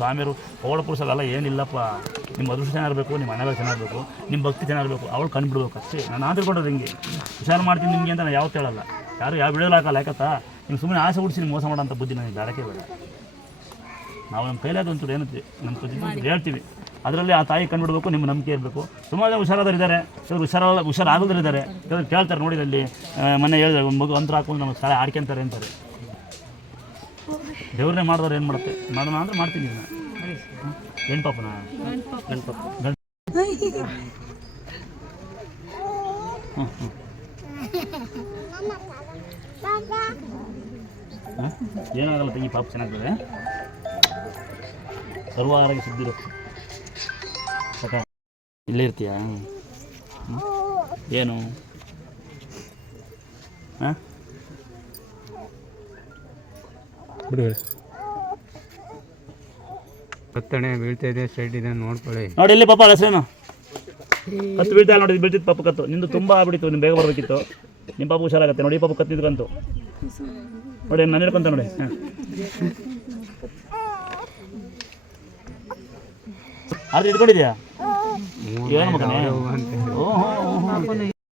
ಸ್ವಾಮಿಯರು ಪೌಳ ಪುರುಷರೆಲ್ಲ ಏನಿಲ್ಲಪ್ಪ. ನಿಮ್ಮ ಅದೃಷ್ಟ ಚೆನ್ನಾಗಿರಬೇಕು, ನಿಮ್ಮ ಮನೆಗಳು ಚೆನ್ನಾಗಿರಬೇಕು, ನಿಮ್ಮ ಭಕ್ತಿ ಚೆನ್ನಾಗಿರಬೇಕು, ಅವಳು ಕಂಡುಬಿಡ್ಬೇಕು ಅಷ್ಟೇ. ನಾನು ಆದ್ರೂ ಹಿಂಗೆ ಹುಷಾರು ಮಾಡ್ತೀನಿ ನಿಮಗೆ ಅಂತ ನಾನು ಯಾವತ್ತೂ ಹೇಳಲ್ಲ, ಯಾರು ಯಾವ ಬಿಡೋಲ್ಲ ಹಾಕಲ್ಲ. ಯಾಕತ್ತಾ ನೀವು ಸುಮ್ಮನೆ ಆಸೆ ಹುಡ್ಸಿ ನೀವು ಮೋಸ ಮಾಡೋಂಥ ಬುದ್ಧಿ ನನಗೆ ಬೇಡಕ್ಕೆ ಬೇಡ. ನಾವು ನಮ್ಮ ಕೈಲಾದ ಒಂಚೂರು ಏನಂತೀವಿ, ನಮ್ಮ ಕೈಲಿ ಹೇಳ್ತೀವಿ, ಅದರಲ್ಲಿ ಆ ತಾಯಿ ಕಂಡುಬಿಡಬೇಕು, ನಿಮ್ಮ ನಂಬಿಕೆ ಇರಬೇಕು. ಸುಮಾರು ಜನ ಹುಷಾರಾದವ್ರು ಇದ್ದಾರೆ, ಕೆಲವರು ಹುಷಾರಾಗದ್ರು ಇದ್ದಾರೆ, ಕೆಲವರು ಕೇಳ್ತಾರೆ. ನೋಡಿದಲ್ಲಿ ಮೊನ್ನೆ ಹೇಳಿದ್ರೆ ಒಂದು ಮಗು ಅಂತರ ಹಾಕೊಂಡು ನಮ್ಮ ಸ್ಥಳ ಆಡ್ಕೊಂತಾರೆ ಅಂತಾರೆ. ದೇವ್ರನ್ನೇ ಮಾಡಿದವ್ರು ಏನು ಮಾಡುತ್ತೆ, ಮಾಡೋಣ ಅಂದರೆ ಮಾಡ್ತೀನಿ. ಏನು ಪಾಪನ ಏನಾಗಲ್ಲ ತಂಗಿ, ಪಾಪ ಚೆನ್ನಾಗ್ತದೆ. ಸರ್ವ ಆರೋಗ್ಯ ಸಿದ್ಧಿರು ಸಾಕ. ಇಲ್ಲೇ ಇರ್ತೀಯಾ? ಏನು ಹಾಂ ಬಿಡು. ಕತ್ತಣೆ ಬೀಳ್ತಾ ಇದೆ, ಸೈಡ್ ಇದೆ ನೋಡ್ಕೊಳ್ಳಿ. ನೋಡಿ ಇಲ್ಲಿ ಪಾಪ ಹೆಸರೇನು ಕತ್ತು ಬೀಳ್ತಾ ನೋಡಿ, ಬೀಳ್ತಿತ್ತು ಪಾಪ ಕತ್ತು. ನಿಂದು ತುಂಬ ಆಗ್ಬಿಟ್ಟಿತ್ತು, ನೀವು ಬೇಗ ಬರಬೇಕಿತ್ತು. ನಿಮ್ಮ ಪಾಪ ಹುಷಾರಾಗತ್ತೆ ನೋಡಿ. ಪಾಪ ಕತ್ತಿದ್ಕಂತು ನೋಡಿ, ನಾನು ಹೇಳ್ಕೊಂತ ನೋಡಿ. ಹಾಂ ಆದ್ರೆ ಇಟ್ಕೊಂಡಿದ್ಯಾ? ಏನು ಮಗನೇ? ಓಹೋ